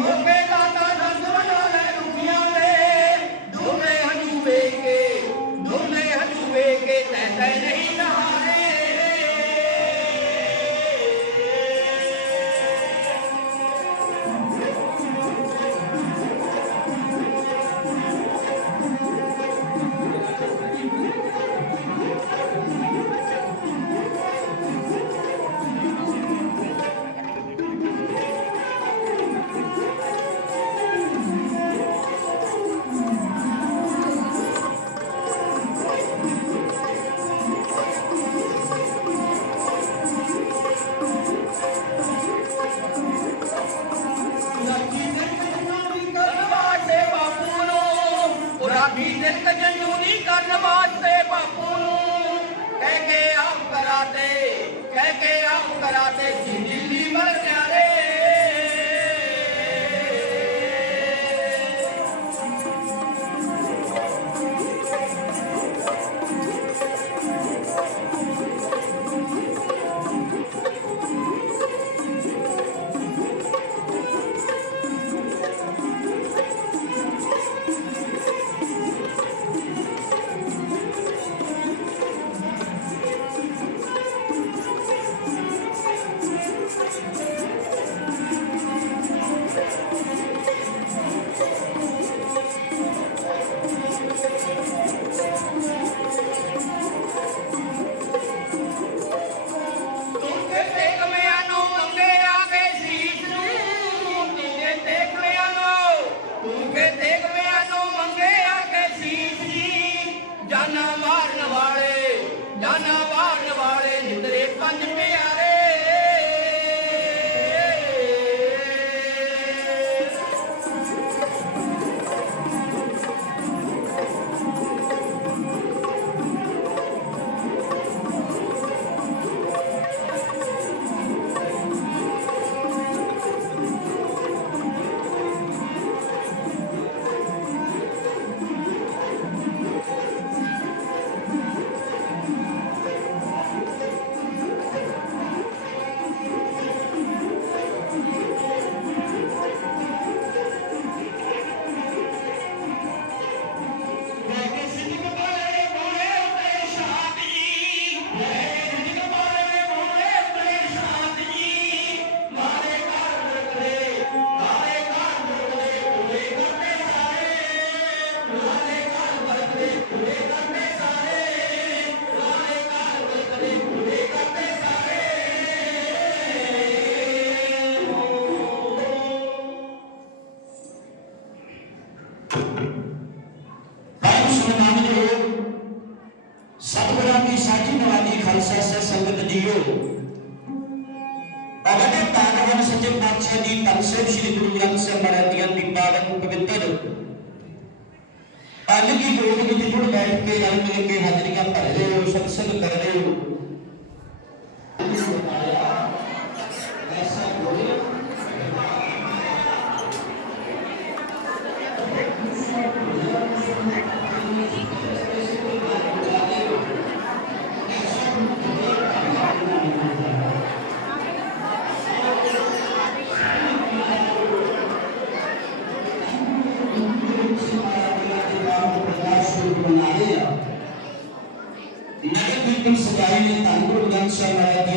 மோகே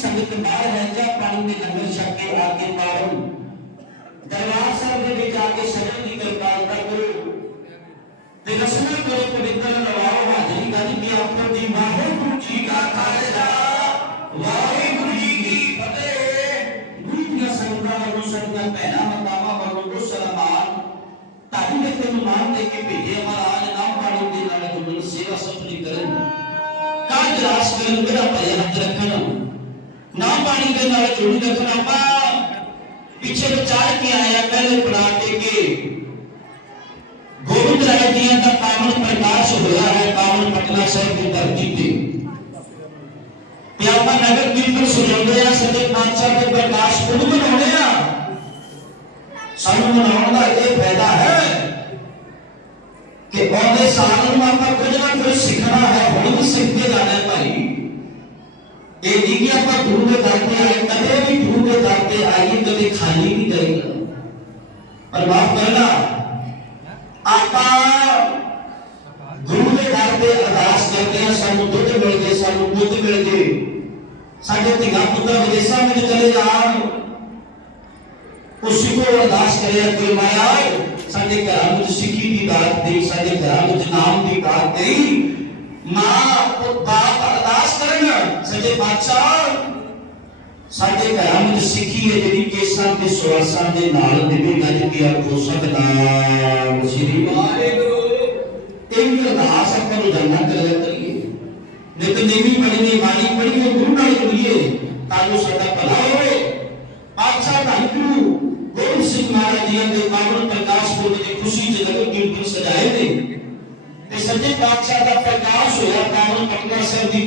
سمیت بار ہے جا پانی میں جنگل شکی آگے پار ہوں دروار سر میں بھی جا کے شکی کی کرتال کا کرو دلسلہ کو ایک پرکتر نواؤ واجری کا دی کہ آپ کو دی ماہو کچھی جی کا کارے جا واہی کچھی کی پتے روح یا جی سمتہ اور روح سمتہ پہلا مقامہ پر روح سلامان تاہیم ایک نمان دے کے پیٹے ہمارا آج نام پاڑی دینا ہے تو دلسیوہ سمتہ کریں کہاں جلاس کریں گے نا ਨਾ ਪਾਣੀ ਦੇ ਨਾਲ ਜੁੜੀ ਰੱਖਣਾ ਆਪਾਂ ਪਿੱਛੇ ਵਿਚਾਰ ਕੇ ਆਇਆ ਪਹਿਲੇ ਪੜਾਅ ਤੇ ਕਿ ਗੋਬਿੰਦ ਰਾਏ ਜੀ ਦਾ ਪਾਵਨ ਪ੍ਰਕਾਸ਼ ਹੋਇਆ ਹੈ ਪਾਵਨ ਪਟਨਾ ਸਾਹਿਬ ਦੀ ਧਰਤੀ ਤੇ ਪਿਆਪਾ ਨਗਰ ਕੀਰਤਨ ਸੁਣਾਉਂਦੇ ਆ ਸੱਚੇ ਪਾਤਸ਼ਾਹ ਦੇ ਪ੍ਰਕਾਸ਼ ਖੁਦ ਬਣਾਉਂਦੇ ਆ ਸਾਨੂੰ ਮਨਾਉਣ ਦਾ ਇਹ ਫਾਇਦਾ ਹੈ ਕਿ ਆਉਂਦੇ ਸਾਲ ਨੂੰ ਆਪਾਂ ਕੁਝ ਨਾ ਕੁਝ ਸਿੱਖਣਾ ਹੈ ਹੁਣ ਵੀ ਸਿੱਖਦੇ ਜਾਣਾ ਹੈ ਭਾਈ ایلیگیا پر ڈھونڈے جاتے آئے کبھی بھی ڈھونڈے جاتے آئیے کبھی خالی بھی جائے گا پر معاف کرنا آپ ڈھونڈے جاتے ارداس کرتے ہیں سانو دودھ مل گئے سانو دودھ مل گئے سانو تیگا پتر ودیسا میں جو چلے جان اسی کو ارداس کرے ہیں کہ مایا سانو کرام جو سکھی دی بات دی سانو کرام جو نام دی بات دی ماں اور باپ سجدے پاچار سجدے قیام جو سکھی ہے جنہی کیسان کے سواسان دے نال دے بھی نج کیا کھو سکتا مجھے بارے گرو ایک تو دہا سکتا جو جنہا کر رہا تھا لیکن نیمی پڑھنے والی پڑھنے والی پڑھنے والی پڑھنے والی پڑھنے والی تاجو سکتا پڑھا ہوئے پاچھا تاہی کرو گرم سکھ مارا دیا دے کامل پرکاس کو دے خوشی جدہ کو دیل پر سجائے دے تے سجد پاچھا تا پرکاس ہویا کامل پکنا سر دی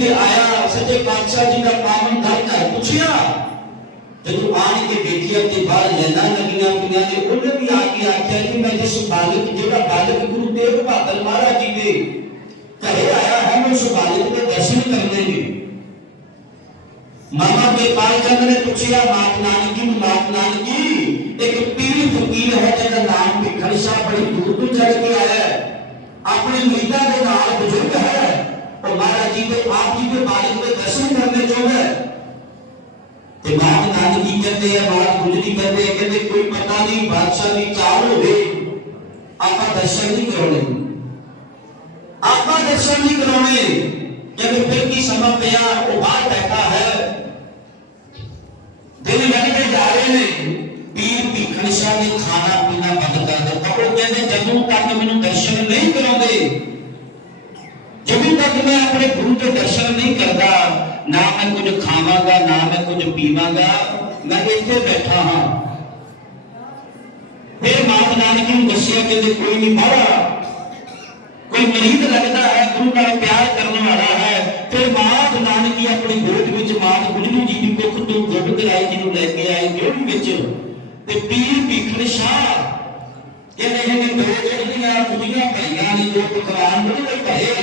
تے آیا سجے بادشاہ جی دا پاون گھر تے پچھیا تے تو آن کے بیٹھیا تے بار لینا لگیا پنیا تے اون نے بھی آ کے آکھیا کہ میں جس بالک جڑا بالک گرو تیغ بہادر مہاراج جی دے کہے آیا ہم اس بالک دے درشن کرنے دے ماما بے پائی جان نے پچھیا مات نان کی مات نان کی ایک پیر فقیر ہے جے دا نام بکھڑ شاہ بڑی دور تو چڑھ کے آیا ہے اپنی مریداں نال بزرگ ہے آپ آپ آپ کی کوئی مالک میں قسم کرنے جو ہے ہے بات بات بات کہتے کہتے ہیں ہیں ہیں پتہ نہیں نہیں نہیں بادشاہ درشن درشن کرونے کرونے جب وہ پھر سمجھ پہ دل کے جا رہے پیر نے کھانا پینا بند کر دیا کپڑوں جد تک میم درشن نہیں کرونے جبھی تک میں اپنے گرو کے درشن کرات ہاں۔ نانکی اپنی بوجھ مات جی تو جیب کر آئے جنہوں لے کے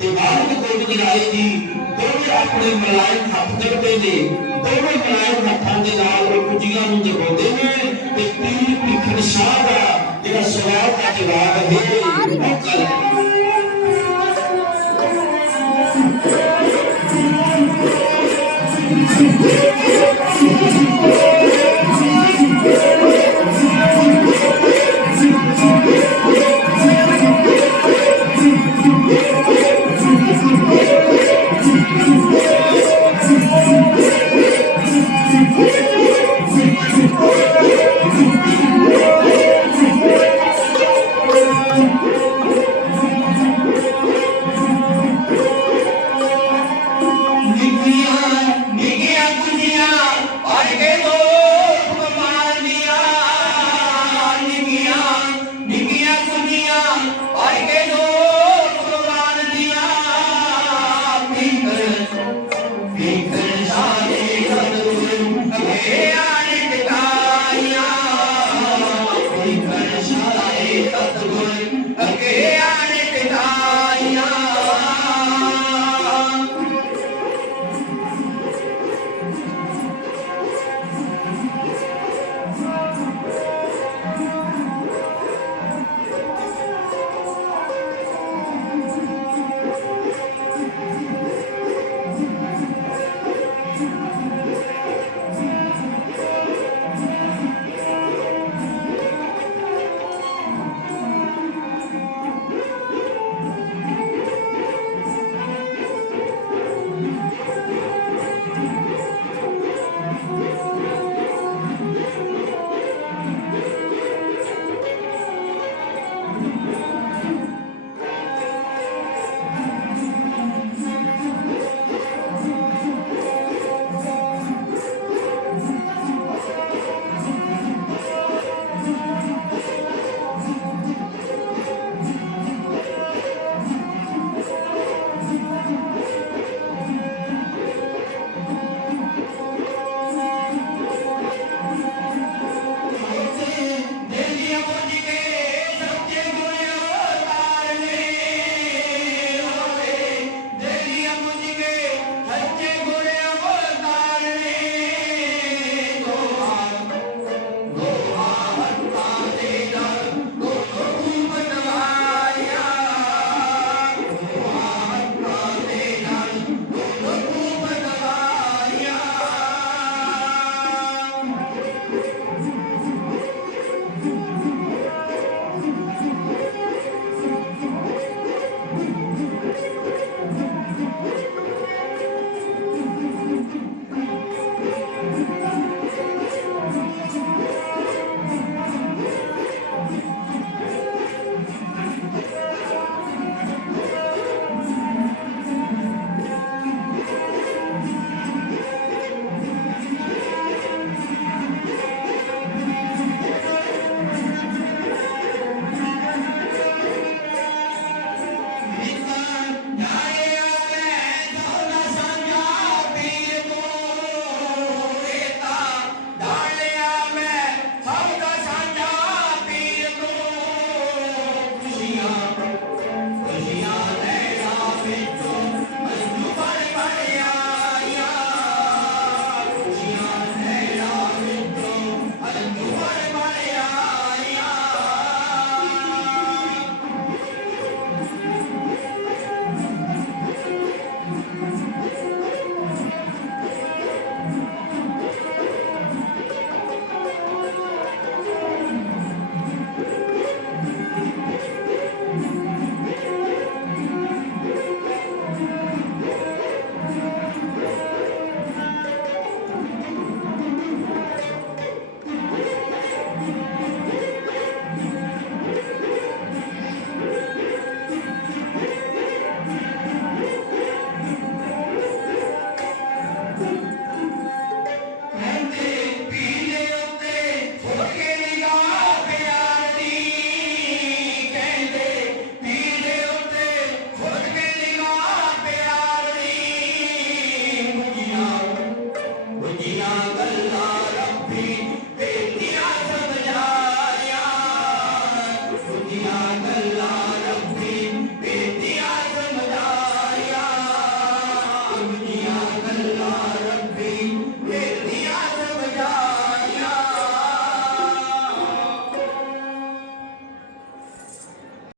ਤੇ ਮਾਲਕ ਕੋਟ ਰਾਏ ਜੀ ਦੋਵੇਂ ਆਪਣੇ ਮਲਾਇਕ ਹੱਥ ਜੜਦੇ ਨੇ ਦੋਵੇਂ ਮਲਾਇਕ ਹੱਥਾਂ ਦੇ ਨਾਲ ਰੁਕੂਜੀਆਂ ਨੂੰ ਜਗਾਉਂਦੇ ਨੇ ਤੇ ਪੀਰ ਭਿਖਣ ਸ਼ਾਹ ਦਾ ਜਿਹੜਾ ਸਵਾਲ ਦਾ ਜਵਾਬ ਹੈ ਉਹ ਕਰ Yeah.